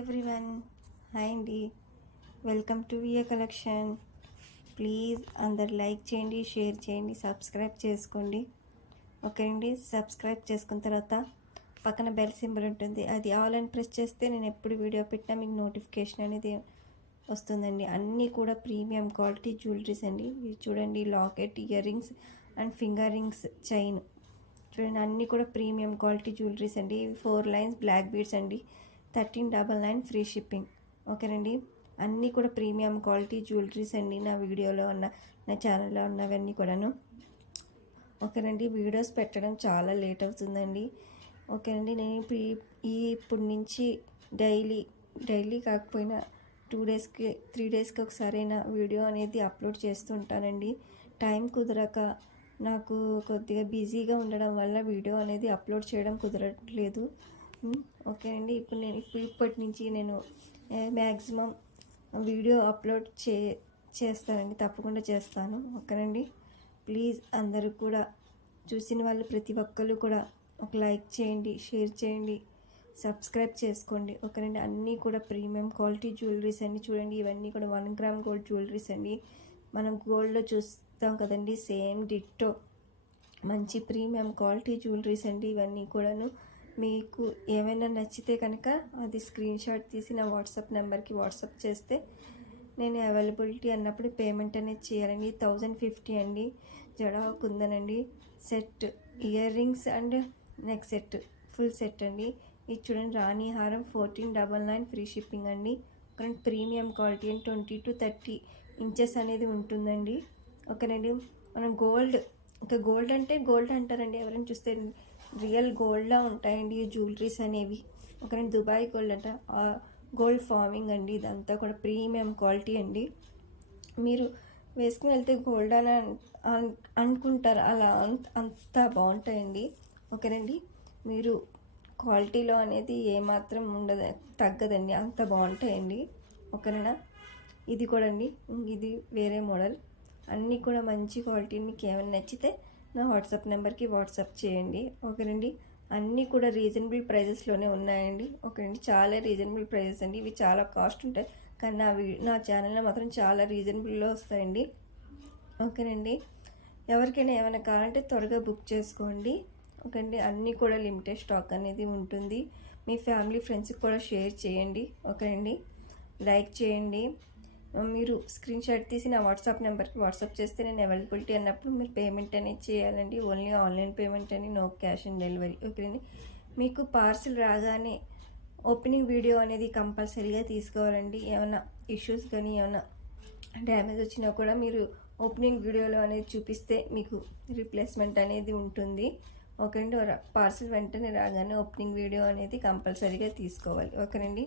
Everyone, hi అండి. Welcome to VA collection. Please అందరు like చేయండి, షేర్ చేయండి, సబ్స్క్రైబ్ చేసుకోండి. ఓకే అండి. సబ్స్క్రైబ్ చేసుకున్న తర్వాత పక్కన బెల్ సింబల్ ఉంటుంది, అది ఆల్ అని ప్రెస్ చేస్తే నేను ఎప్పుడు వీడియో పెట్టినా మీకు నోటిఫికేషన్ అనేది వస్తుందండి. అన్నీ కూడా ప్రీమియం క్వాలిటీ జ్యువెలరీస్ అండి. ఇవి చూడండి, locket, year rings and finger rings, chain చూడండి, అన్నీ కూడా ప్రీమియం క్వాలిటీ జ్యువెలరీస్ అండి. 4 లైన్స్ బ్లాక్ బీడ్స్ అండి. 1399 ఫ్రీ షిప్పింగ్. ఓకేనండి. అన్నీ కూడా ప్రీమియం క్వాలిటీ జ్యువెలరీస్ అండి. నా ఛానల్లో ఉన్నవన్నీ కూడాను. ఓకేనండి. వీడియోస్ పెట్టడం చాలా లేట్ అవుతుందండి. ఓకేనండి. నేను ఇప్పుడు నుంచి డైలీ కాకపోయినా 2 డేస్కి 3 డేస్కి ఒకసారైనా వీడియో అనేది అప్లోడ్ చేస్తూ ఉంటానండి. టైం కుదరక నాకు కొద్దిగా బిజీగా ఉండడం వల్ల వీడియో అనేది అప్లోడ్ చేయడం కుదరట్లేదు. ఓకేనండి. ఇప్పటి నుంచి నేను మ్యాక్సిమం వీడియో అప్లోడ్ చేస్తానండి, తప్పకుండా చేస్తాను. ఓకేనండి. ప్లీజ్ అందరూ కూడా, చూసిన వాళ్ళు ప్రతి ఒక్కరు కూడా ఒక లైక్ చేయండి, షేర్ చేయండి, సబ్స్క్రైబ్ చేసుకోండి. ఓకేనండి. అన్నీ కూడా ప్రీమియం క్వాలిటీ జ్యువెలరీస్ అండి. చూడండి, ఇవన్నీ కూడా 1 గ్రామ్ గోల్డ్ జ్యువెలరీస్ అండి. మనం గోల్డ్లో చూస్తాం కదండి, సేమ్ డిట్టో మంచి ప్రీమియం క్వాలిటీ జ్యువెలరీస్ అండి. ఇవన్నీ కూడాను మీకు ఏమైనా నచ్చితే కనుక అది స్క్రీన్ షాట్ తీసి నా వాట్సాప్ నెంబర్కి వాట్సాప్ చేస్తే నేను అవైలబిలిటీ అన్నప్పుడు పేమెంట్ అనేది చేయాలండి. 1050 అండి. జడా కుందనండి set, ear rings and neck set, full set అండి. ఇది చూడండి, రాణి హారం 1499 ఫ్రీ షిప్పింగ్ అండి. ప్రీమియం క్వాలిటీ అండి. 20 to 30 ఇంచెస్ అనేది ఉంటుందండి. ఓకేనండి. మనం గోల్డ్ అంటే గోల్డ్ అంటారండి, ఎవరైనా చూస్తే రియల్ గోల్డ్లా ఉంటాయండి ఈ జ్యువెలరీస్ అనేవి. ఓకేనండి. దుబాయ్ గోల్డ్ అంట, గోల్డ్ ఫార్మింగ్ అండి. ఇదంతా కూడా ప్రీమియం క్వాలిటీ అండి. మీరు వేసుకుని వెళ్తే గోల్డ్ అని అనుకుంటారు, అలా అంత బాగుంటాయండి. ఓకేనండి. మీరు క్వాలిటీలో అనేది ఏమాత్రం తగ్గదండి, అంత బాగుంటాయండి. ఓకేనా. ఇది కూడా అండి, ఇది వేరే మోడల్. అన్నీ కూడా మంచి క్వాలిటీ. మీకు ఏమైనా నచ్చితే నా వాట్సాప్ నెంబర్కి వాట్సాప్ చేయండి. ఓకేనండి. అన్నీ కూడా రీజనబుల్ ప్రైజెస్లోనే ఉన్నాయండి. ఓకేనండి. చాలా రీజనబుల్ ప్రైజెస్ అండి. ఇవి చాలా కాస్ట్ ఉంటాయి, కానీ నా ఛానల్లో మాత్రం చాలా రీజనబుల్లో వస్తాయండి. ఓకేనండి. ఎవరికైనా ఏమైనా కావాలంటే త్వరగా బుక్ చేసుకోండి. ఓకేనండి. అన్నీ కూడా లిమిటెడ్ స్టాక్ అనేది ఉంటుంది. మీ ఫ్యామిలీ ఫ్రెండ్స్కి కూడా షేర్ చేయండి. ఓకేనండి. లైక్ చేయండి. మీరు స్క్రీన్ షాట్ తీసి నా వాట్సాప్ నెంబర్కి వాట్సాప్ చేస్తే నేను అవైలబిలిటీ అన్నప్పుడు మీరు పేమెంట్ అనేది చేయాలండి. ఓన్లీ ఆన్లైన్ పేమెంట్ అని, నో క్యాష్ ఆన్ డెలివరీ. ఓకేనండి. మీకు పార్సిల్ రాగానే ఓపెనింగ్ వీడియో అనేది కంపల్సరీగా తీసుకోవాలండి. ఏమైనా ఇష్యూస్ కానీ ఏమైనా డ్యామేజ్ వచ్చినా కూడా మీరు ఓపెనింగ్ వీడియోలో అనేది చూపిస్తే మీకు రీప్లేస్మెంట్ అనేది ఉంటుంది. ఓకేనండి. పార్సిల్ వెంటనే రాగానే ఓపెనింగ్ వీడియో అనేది కంపల్సరీగా తీసుకోవాలి. ఓకేనండి.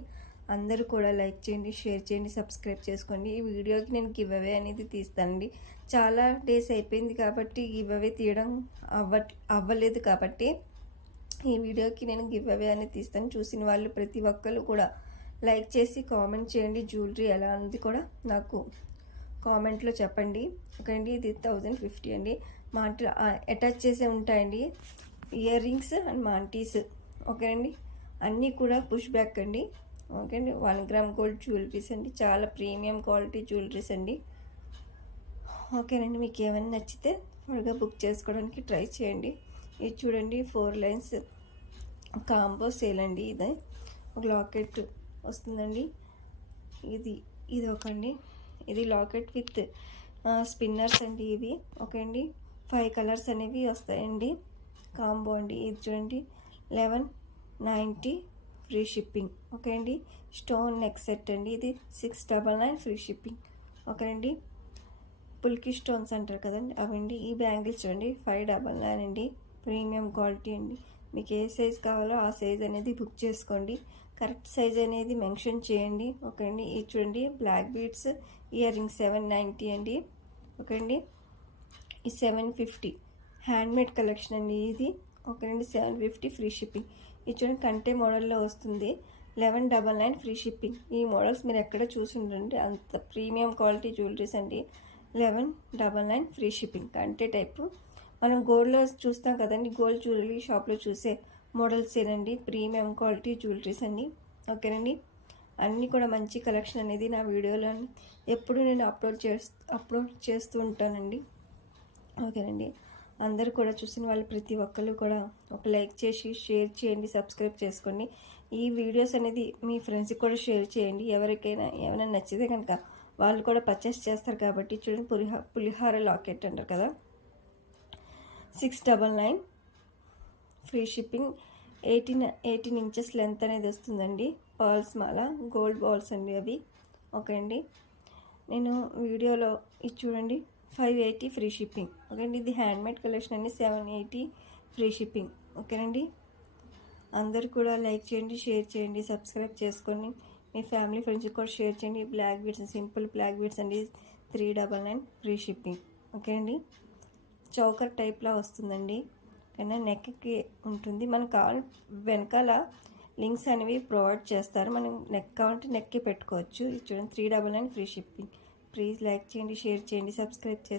అందరూ కూడా లైక్ చేయండి, షేర్ చేయండి, సబ్స్క్రైబ్ చేసుకోండి. ఈ వీడియోకి నేను గివ్ అవే అనేది తీస్తానండి. చాలా డేస్ అయిపోయింది కాబట్టి గివ్ అవే తీయడం అవ్వలేదు కాబట్టి ఈ వీడియోకి నేను గివ్ అవే అనేది తీస్తాను. చూసిన వాళ్ళు ప్రతి ఒక్కరు కూడా లైక్ చేసి కామెంట్ చేయండి. జ్యువెలరీ ఎలా ఉంది కూడా నాకు కామెంట్లో చెప్పండి. ఓకేనండి. ఇది 1050 అండి. మాంటీ అటాచ్ చేసే ఉంటాయండి, ఇయర్ రింగ్స్ అండ్ మాంటీస్. ఓకేనండి. అన్నీ కూడా పుష్ బ్యాక్ అండి. ఓకే అండి. 1 గ్రామ్ గోల్డ్ జ్యువెలరీస్ అండి. చాలా ప్రీమియం క్వాలిటీ జ్యువెలరీస్ అండి. ఓకేనండి. మీకు ఏమైనా నచ్చితే త్వరగా బుక్ చేసుకోవడానికి ట్రై చేయండి. ఇది చూడండి, 4 లైన్స్ కాంబో సేల్ అండి. ఇది ఒక లాకెట్ వస్తుందండి. ఇది ఒకండి. ఇది లాకెట్ విత్ స్పిన్నర్స్ అండి. ఇవి ఓకే అండి. 5 కలర్స్ అనేవి వస్తాయండి. కాంబో అండి. ఇది చూడండి, 1190 ఫ్రీ షిప్పింగ్. ఓకే అండి. స్టోన్ నెక్ సెట్ అండి. ఇది 699 ఫ్రీ షిప్పింగ్. ఓకే అండి. పుల్కి స్టోన్స్ అంటారు కదండి, అవండి. ఈ బ్యాంగిల్స్ చూడండి, 599 అండి. ప్రీమియం క్వాలిటీ అండి. మీకు ఏ సైజ్ కావాలో ఆ సైజ్ అనేది బుక్ చేసుకోండి. కరెక్ట్ సైజ్ అనేది మెన్షన్ చేయండి. ఓకే అండి. ఇది చూడండి, బ్లాక్ బీడ్స్ ఇయర్ రింగ్స్ 790 అండి. ఓకే అండి. ఈ 750 హ్యాండ్మేడ్ కలెక్షన్ అండి ఇది. ఓకే అండి. 750 ఫ్రీ షిప్పింగ్. ఇది చూడండి, కంటే మోడల్లో వస్తుంది. 1199 ఫ్రీ షిప్పింగ్. ఈ మోడల్స్ మీరు ఎక్కడ చూసి ఉండండి, అంత ప్రీమియం క్వాలిటీ జ్యువెలరీస్ అండి. 1199 ఫ్రీ షిప్పింగ్. కంటే టైపు మనం గోల్డ్లో చూస్తాం కదండి, గోల్డ్ జ్యువెలరీ షాప్లో చూసే మోడల్స్ ఏనండి. ప్రీమియం క్వాలిటీ జ్యువెలరీస్ అండి. ఓకేనండి. అన్నీ కూడా మంచి కలెక్షన్ అనేది నా వీడియోలో ఎప్పుడు నేను అప్లోడ్ చేస్తూ ఉంటానండి. ఓకేనండి, అందరూ కూడా చూసిన వాళ్ళు ప్రతి ఒక్కరు కూడా ఒక లైక్ చేసి షేర్ చేయండి, సబ్స్క్రైబ్ చేసుకోండి. ఈ వీడియోస్ అనేది మీ ఫ్రెండ్స్కి కూడా షేర్ చేయండి. ఎవరికైనా ఏమైనా నచ్చితే కనుక వాళ్ళు కూడా పర్చేస్ చేస్తారు కాబట్టి. చూడండి, పులిహార లాకెట్ అంటారు కదా, 699 ఫ్రీ షిప్పింగ్. 18 ఇంచెస్ లెంత్ అనేది వస్తుందండి. పర్ల్స్ మాల, గోల్డ్ బాల్స్ అండి అవి. ఓకే అండి, నేను వీడియోలో ఇది చూడండి, 580 ఫ్రీ షిప్పింగ్. ఓకే అండి, ఇది హ్యాండ్మేడ్ కలెక్షన్ అండి, 780 ఫ్రీ షిప్పింగ్. ఓకేనండి, అందరు కూడా లైక్ చేయండి, షేర్ చేయండి, సబ్స్క్రైబ్ చేసుకోండి. మీ ఫ్యామిలీ ఫ్రెండ్స్కి కూడా షేర్ చేయండి. Black beads, simple black beads అండి, 399 ఫ్రీ షిప్పింగ్. ఓకే అండి, చౌకర్ టైప్లా వస్తుందండి, కానీ నెక్కి ఉంటుంది. మనకు కావాలి వెనకాల లింక్స్ అనేవి ప్రొవైడ్ చేస్తారు. మనం నెక్ కావాలంటే నెక్కి పెట్టుకోవచ్చు. ఇది చూడండి, 399 ఫ్రీ షిప్పింగ్. ప్లీజ్ లైక్ చేయండి, షేర్ చేయండి, సబ్స్క్రైబ్ చేసుకోండి.